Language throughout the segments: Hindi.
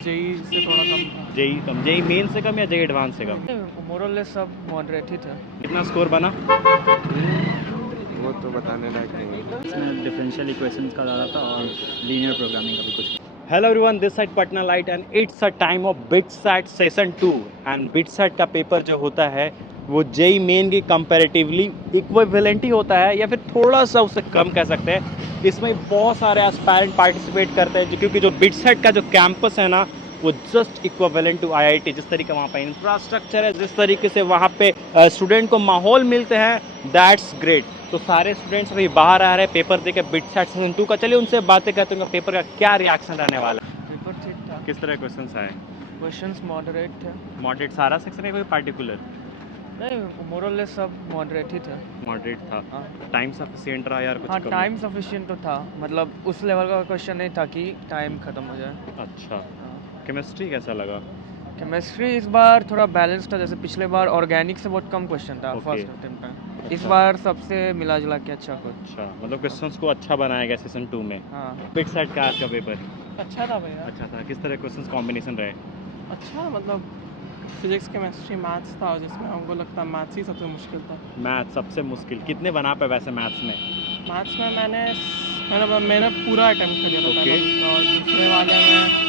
जेई से थोड़ा कम था। जेई कम, जेई मेन से कम या जेई एडवांस से कम? मोरलेस सब मॉडरेट ही थे। कितना स्कोर बना? वो तो बताने लायक नहीं है। इसमें डिफरेंशियल इक्वेशंस का ज़्यादा था और लीनियर प्रोग्रामिंग का भी कुछ। Hello everyone, this side Patna light and it's a time of BITSAT session 2। And BITSAT का पेपर जो होता है वो जेई मेन की कंपैरेटिवली इक्विवेलेंट ही होता है या फिर थोड़ा सा उससे कम कह सकते हैं। इसमें बहुत सारे एस्पायरेंट पार्टिसिपेट करते हैं क्योंकि जो बिटसेट का जो कैंपस है ना वो जस्ट इक्विवेलेंट टू आईआईटी। जिस तरीके वहाँ पे इंफ्रास्ट्रक्चर है, जिस तरीके से वहाँ पे स्टूडेंट को माहौल मिलते हैं, दैट्स ग्रेट। तो सारे स्टूडेंट्स अभी बाहर आ रहे हैं पेपर देके बिटसेट सेशन 2 का। चलिए उनसे बातें करते हैं, पेपर का क्या रिएक्शन रहने वाला है। पेपर ठीक था। किस तरह क्वेश्चंस आए? क्वेश्चंस मॉडरेट थे। मॉडरेट सारा सेक्शन है, कोई पार्टिकुलर? नहीं, मोरलेस सब मॉडरेट ही थे। मॉडरेट था। हाँ टाइम सफिशिएंट रहा यार कुछ हाँ, कम? टाइम सफिशिएंट तो था, मतलब उस लेवल का क्वेश्चन नहीं था कि टाइम खत्म हो जाए। अच्छा। हाँ। केमिस्ट्री कैसा लगा? केमिस्ट्री इस बार थोड़ा बैलेंस था, जैसे पिछले बार ऑर्गेनिक से बहुत कम क्वेश्चन था Okay. फर्स्ट अटेम्प्ट में। इस अच्छा। बार सबसे मिला जुला के अच्छा कुछ। अच्छा, मतलब क्वेश्चंस को अच्छा बनाया गया सेशन 2 में। हाँ, बिटसेट का आज का पेपर अच्छा था भैया। अच्छा था। किस तरह क्वेश्चंस कॉम्बिनेशन रहे? अच्छा, मतलब फिजिक्स केमिस्ट्री मैथ्स था, जिसमें हमको लगता है मैथ्स ही सबसे मुश्किल था। मैथ सबसे मुश्किल। कितने बना पे वैसे मैथ्स में? मैथ्स में मैंने पूरा अटेम्प्ट कर लिया था। Okay. पहला दूसरा और दूसरे वाले में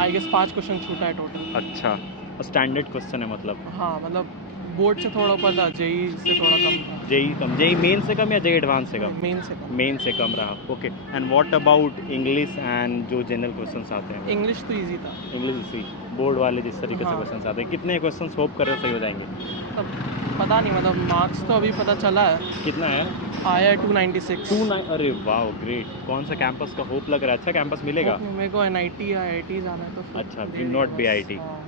आई गेस 5 क्वेश्चन छूटा है टोटल। अच्छा, स्टैंडर्ड क्वेश्चन है मतलब? हाँ, मतलब बोर्ड से थोड़ा ऊपर था, जेई से थोड़ा कम था। जेई कम, जेई मेन से कम या जेई एडवांस से कम? मेन से कम। मेन से कम रहा। Okay, and what about English and जो जनरल क्वेश्चंस आते हैं? इंग्लिश तो इजी था। इंग्लिश इसी बोर्ड वाले जिस तरीके से हाँ। क्वेश्चंस आते हैं, कितने क्वेश्चंस होप कर रहे हो सही हो जाएंगे? तब पता नहीं, मतलब मार्क्स तो अभी पता चला है, कितना है? आया है 296। 29? अरे वाह ग्रेट। कौन सा कैंपस का होप लग रहा है? अच्छा कैंपस मिलेगा? मेरे को एनआईटी या आईआईटी जाना है तो फिर अच्छा, दे विल दिया नॉट बी बस। आईटी। हाँ,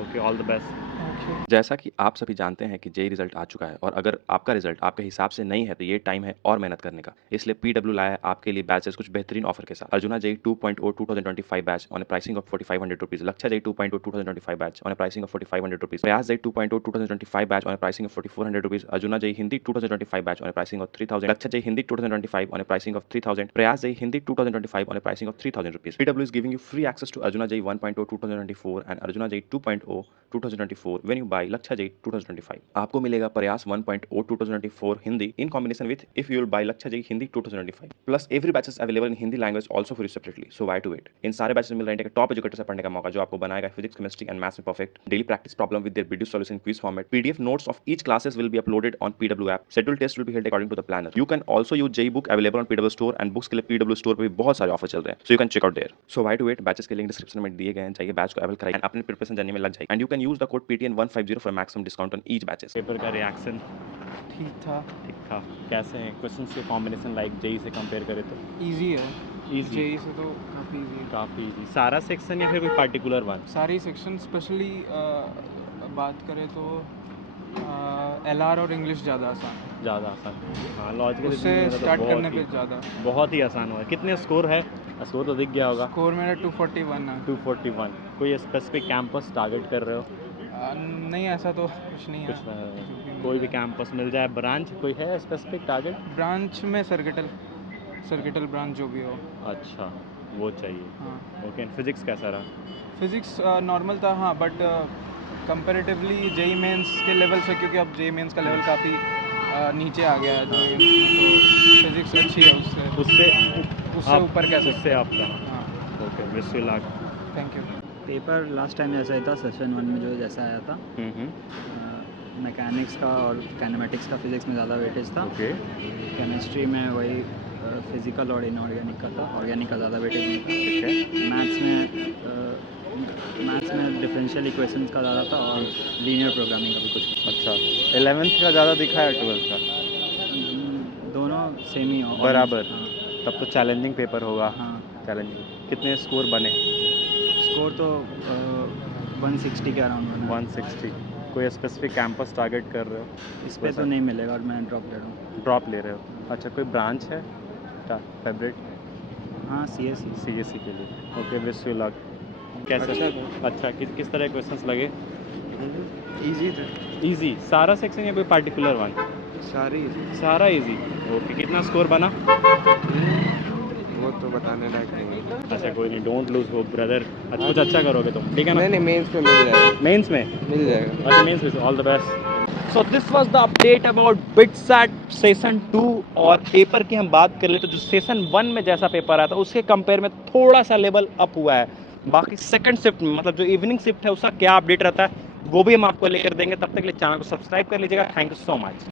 okay, all the best. Okay. जैसा कि आप सभी जानते हैं कि जेई रिजल्ट आ चुका है और अगर आपका रिजल्ट आपके हिसाब से नहीं है तो ये टाइम है और मेहनत करने का। इसलिए पीडब्ल्यू लाया है आपके लिए बैचेस कुछ बेहतरीन ऑफर के साथ। Arjuna JEE 2.0 2025 batch on pricing of 4500 rupees, Lakshya JEE 2.0 2025 batch on pricing of 4500 rupees, Prayas JEE 2.0 2025 batch on pricing of 4400 rupees, Arjuna JEE Hindi 2025 batch on pricing of 3000, Lakshya JEE Hindi 2025 on pricing of 3000, Prayas JEE Hindi 2025 on pricing of 3000 rupees. PW is giving you free access to Arjuna Jai 1.0 2024 and Arjuna Jai 2.0 2024 when you buy Lakshya Jai 2025. आपको मिलेगा प्रयास 1.0 2024 Hindi in combination with if you will buy Lakshya Jai Hindi 2025. Plus every batch is available in Hindi language also for you separately. So why to wait? इन सारे बैचेस में मिल रहे हैं टॉप एजुकेटर से पढ़ने का मौका जो आपको बनाएगा फिजिक्स केमिस्ट्री एंड मैथ्स में perfect. Daily practice problem with their video solution quiz format, PDF notes of each classes will be uploaded on PW app. Scheduled test will be held according to the planner. You can also use JEE book available on PW store and books के लिए PW store पे भी बहुत सारे ऑफर चल रहे हैं. So you can check out there. So why to wait? Batches के लिंक डिस्क्रिप्शन में दिए गए हैं, जाइए बैच को अवेल कराइए अपने प्रिपरेशन जर्नी में लग जाइए. And you can use the code PTN 150 for maximum discount on each batches. Paper का रिएक्शन ठीक था। ठीक था। कैसे हैं क्वेश्चंस के कॉम्बिनेशन लाइक जेई से कंपेयर करें तो? इजी है। इजी, जेई से तो काफ़ी इजी है। काफ़ी इजी। सारा सेक्शन या फिर कोई पार्टिकुलर वन? सारी सेक्शन स्पेशली बात करें तो एलआर और इंग्लिश ज़्यादा आसान है। ज़्यादा आसान। हाँ, लॉजिकल उससे स्टार्ट करने पे ज़्यादा बहुत ही आसान हुआ है। कितने स्कोर है? स्कोर तो दिख गया होगा। स्कोर मेरा 241 है। 241। कोई स्पेसिफिक कैंपस टारगेट कर रहे हो? नहीं, ऐसा तो कुछ नहीं है। कुछ कोई भी कैंपस मिल जाए। ब्रांच कोई है स्पेसिफिक टारगेट? ब्रांच में सर्किटल ब्रांच जो भी हो। अच्छा, वो चाहिए। हाँ, ओके, फिजिक्स कैसा रहा? फिज़िक्स नॉर्मल था हाँ, बट कंपैरेटिवली जेई मेंस के लेवल से, क्योंकि अब जेई मेंस का लेवल काफ़ी नीचे आ गया है, तो फिज़िक्स अच्छी है उससे ऊपर कह सकते उससे आपका। हैं। हाँ, okay, wish you luck. Thank you. Paper last time जैसा ही था, सेशन 1 में जो जैसा आया था। मैकेनिक्स का और कैनेमेटिक्स का फिज़िक्स में ज़्यादा वेटेज था। ओके, केमिस्ट्री में वही फिज़िकल और इनऑर्गेनिक का था, ऑर्गेनिक का ज़्यादा वेटेज नहीं था। ठीक है। मैथ्स में डिफरेंशियल इक्वेशंस का ज़्यादा था और लीनियर प्रोग्रामिंग का भी कुछ। अच्छा, 11th का ज़्यादा दिखा है 12th का? दोनों सेम ही हो बराबर। हाँ, तब तो चैलेंजिंग पेपर होगा। हाँ। चैलेंजिंग। कितने स्कोर बने? स्कोर तो 160 के अराउंड बना। 160। कोई स्पेसिफिक कैंपस टारगेट कर रहे हो? इस पे तो नहीं मिलेगा और मैं ड्रॉप ले रहा हूँ। ड्रॉप ले रहे हो? अच्छा, कोई ब्रांच है फेवरेट? हाँ, सीएससी। सीएससी के लिए। Okay, wish you luck. कैसे? अच्छा, किस तरह क्वेश्चंस लगे? इजी थे इजी सारा सेक्शन या कोई पार्टिकुलर वन? सारी। सारा इजी। ओके, कितना स्कोर बना? वो तो बताने लायक नहीं है। अच्छा कोई नहीं, डोंट लूज होप ब्रदर, कुछ अच्छा करोगे तुम, ठीक है ना? नहीं मेंस पे मिल जाएगा, मेंस में मिल जाएगा। अच्छा, मेंस में all the best. So this was the update about BITSAT session 2। और पेपर की हम बात कर ले तो जो सेशन 1 में जैसा पेपर आया था उसके कंपेयर में थोड़ा सा लेवल अप हुआ है। बाकी सेकंड शिफ्ट में मतलब जो इवनिंग शिफ्ट है उसका क्या अपडेट रहता है वो भी हम आपको लेकर देंगे। तब तक के लिए चैनल को सब्सक्राइब कर लीजिएगा। Thank you so much.